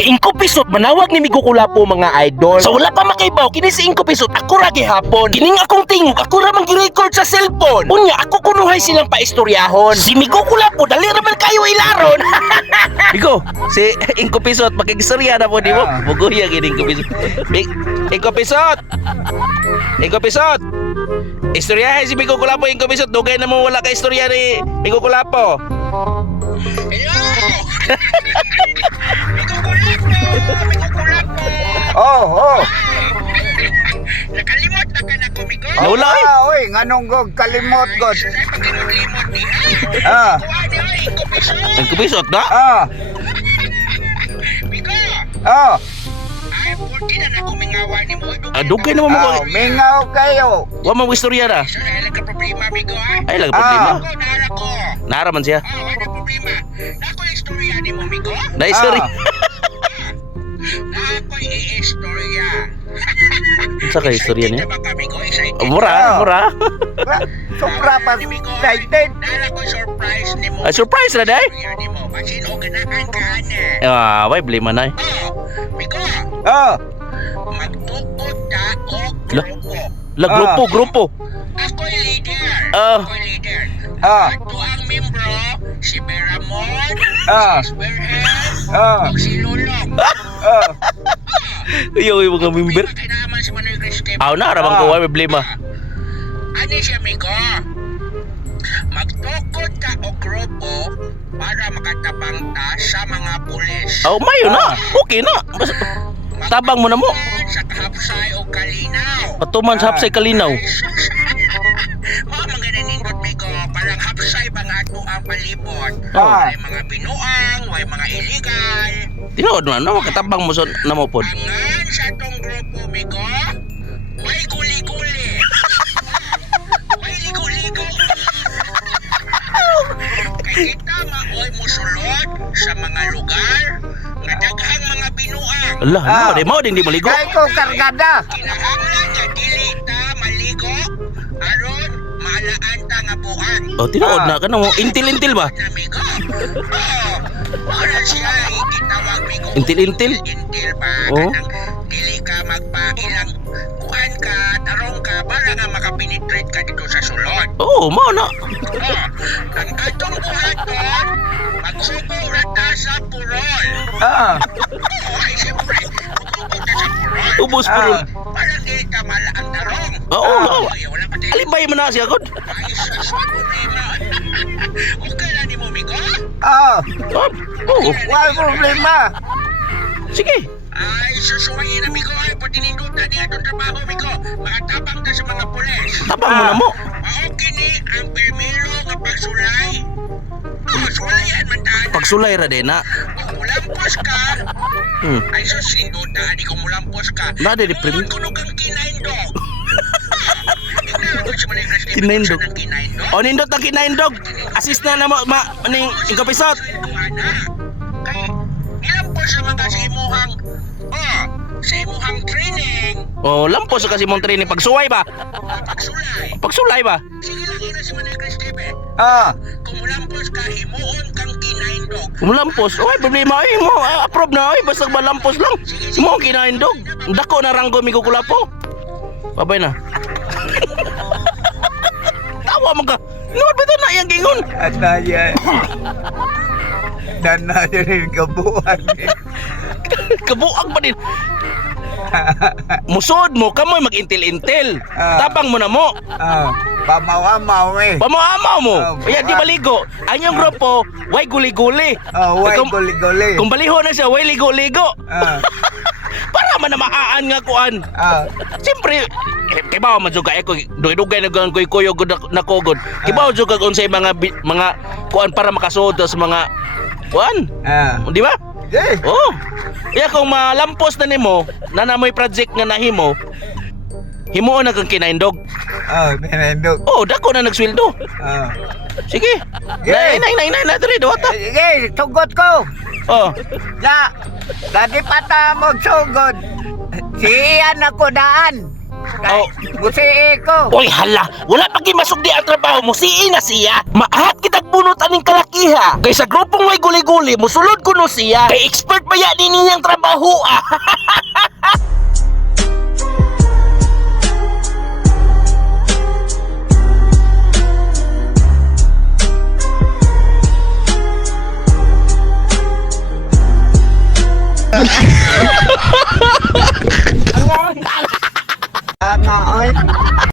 Si Inko Pisot manawag ni Migo Kulapo mga idol. Sa wala pa makaibaw kini si Inko Pisot ako ra gihapon. Kining akong tingog ako ra man gi-record sa cellphone. Unya ako kunuhay silang paistoryahon. Si Migo Kulapo dali ra man kayo ilaron. Migo, si Inko Pisot makigistorya na po di mo. Buguya gini Inko Pisot. Inko Pisot. Inko Pisot. Istoryahin si Migo Kulapo, Inko Pisot. Dugay na mo wala ka istorya ni Migo Kulapo. Hello! Migo Kulapo! Oh. Nakalimot na ka na ko, Migo? Nawala eh. Oy, nganong gog kalimot god. Sa pagkalimot ni Ah. Kuha niya, Inko Pisot! Inko Pisot na? Migo! Ay, 14 na ako mingawa ni mo. Dugay na mo mo. Mingaw kayo. Wa mo istorya na. So, dahil ka problema, Migo, ha? Ay lang problema. Migo, nara ko. Naraman siya. Wala problema. Nako istorya ni mo, Migo? Na istorya. Nako'y i-istorya. Sa kay istorya niya? Excited na ba ka, Migo? Excited? Mura. Sobra pa excited. Nara ko surprise ni mo. Ay, surprise na day. Istorya ni mo. Basin o ganahan ka, ane. Way blema na eh. Migo, magtukod ta o La. grupo. Grupo. Ako'y leader. Ah. Ako'y leader. Ah. Ito ang membro, si Beramon, Ah. si Berhem, Ah. o si Lulong. Yung mga member. Problema kay naman si Manuel Cristebe. Naraman ko way blema. Ano siya, Migo? Magtukod ka o grupo para makatabang ta sa mga pulis. Mayo na. Okay na. Tabang mo na mo. Sa kahapsay o kalinaw. Patuman sa hapsay kalinaw. Mga mga nindot, Migo, parang hapsay ba nga ito ang palibot. Ah. May mga binuang, may mga illegal. Tinood na makatabang mo sa namopod. Angan sa tong grupo, Migo, may guli-guli. May ligo-ligo. Kaya kita maoy musulod sa mga lugar nga daghang mga binuang. Allah, mo din di maligo. Kay ko kargada. Kinahanglan nga dili ta maligo aron maalaan ta nga buwan. Tinood na ka na mo. Intil-intil ba? Amigo. Para siya itawag, Migo. Intil-intil? Intil ba? Oh. Kanang dili ka magpailang kuan ka, tarong ka, para nga makapenetrate ka dito sa sulod. Mo na. Ang atong buhaton, magsubo rata sa purol. Ay, siyempre, magsubo ta sa purol. Ubos puro. Para dili ka malaang tarong. Ay, wala pa tayo. Alibay mo na siya god. Ay, sus, wala problema. Okay lang ni mo, Migo? Wala problema. Sige. Ay, susuwayin na, Migo. Ay, pati nindutan niya itong trabaho, Migo. Makatabang ka sa mga pulis. Tabang mo na mo. Okay ni ang permiro nga pagsulay. Sulayan man tayo. Pagsulay ra din na. Kung mulampos ka, ay sus, indutan. Di kung mulampos ka. Nada di Kung prim. kunog ang kinaindog. Tingnan ko sa mga Kristebe. Kinaindog. Ang kinaindog. Nindot na kinaindog. Assist na mo maning Inko Pisot. Kay, ilampos naman ka sa imuhang training. Lampos kasi mong training pagsuway ba? Pagsulay. Pagsulay ba? Sige lang ina si Manuel Cristebe. Ah. Kung mulampos ka, himuon kang kinaindog. Lampos. Problema ay mo. Approve na ay basta ba lampos lang. Mo kinaindog. Dako na ranggo Migo Kulapo. Babay na. Tawa mo ka. Nuod ba ito na yung gingon? At naya. Dan naya rin kabuhan. Kabuang pa din. Musod mo, kamoy mag-intil-intil. Tabang mo na mo. Pamaw-amaw eh. Pamaamaw mo. Kaya di maligo. Ang yung grupo, way guli-guli. Way guli-guli. Kung baliho na siya, way ligo-ligo. Para man na maaan nga kuan. Siyempre, kibaw man juga ko dugay na gang kuyo na kogod. Kibaw juga unsay mga kuan para makasuod sa mga kuan. Di ba? Iya kung malampos na nimo, na namoy project nga nahimo, himuon na kang kinaindog. Kinaindog. Dako na nagsweldo. Sige. Nay, dali dawata. Sige, tugot ko. Ya, dadi pata mo sugod. Si Ian ako daan. Oh. Busi ko. Oy hala, wala pa masuk di ang trabaho mo, siin na siya. Maahat kitag bunot aning kalakiha. Kay sa grupong may guli-guli, musulod ko no siya. Kay expert pa yan niyang trabaho ah. Tama, oy.